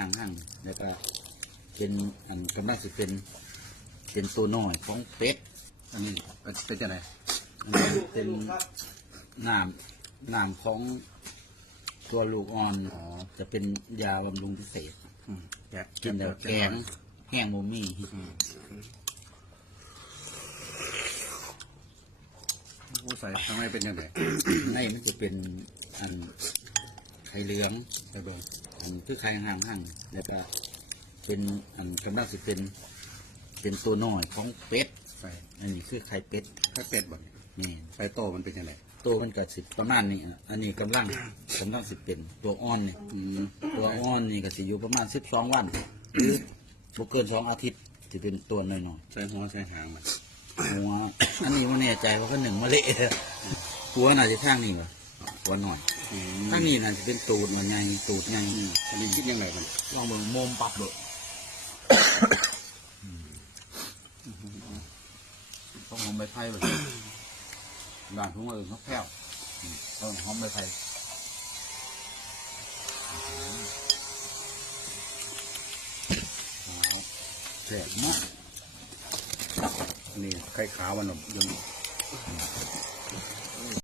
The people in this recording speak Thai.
ห่างห่างแล้วก็เป็นอันกำลังสิเป็นเป็นตัวน้อยของเป็ดอันนี้เป็นเป็นจะไหนอันนี้เป็นน้ำน้ำของตัวลูกอ่อนอ๋อจะเป็นยาบำรุงพิเศษอืมแกะกินแล้วแกงแห้งโมมี่ผู้ใส่ทำไมเป็นยังไงในมันจะเป็นอันไข่เหลืองไปเบิ่ง อันคือไข่ห่างห่างแล้วก็เป็นอันกำลังสิเป็น เป็นตัวน้อยของเป็ดใส่อันนี้คือไข่เป็ดไข่เป็ดบ่นนี่ไปโตมันเป็นยังไงตัวมันก็สิประมาณนี้อะอันนี้กำลังกำลังสิเป็นตัวอ่อนนี่อืมตัวอ่อนนี่ก็สิอยู่ประมาณสิบสองวันหรือบ่เกินสองอาทิตย์จะเป็นตัวน้อยใส่หัวใส่หางมันๆหัวอันนี้ไม่แน่ใจว่าก็หนึ่งมาเละหัวน่าจะข้างนี้วะหัวหน่อย อืมข้างนี้น่าจะเป็นตูดมันไงตูดไงอืมอันนี้คิดยังไงมันลองเบิ่งโมมปรับดูต้องหอมใบไผ่แบบด่านทุ่งเอิญนกแพ้วอืมต้องหอมใบไผ่แซ่บเนาะอันนี้ไข่ขาวมันหนมยัง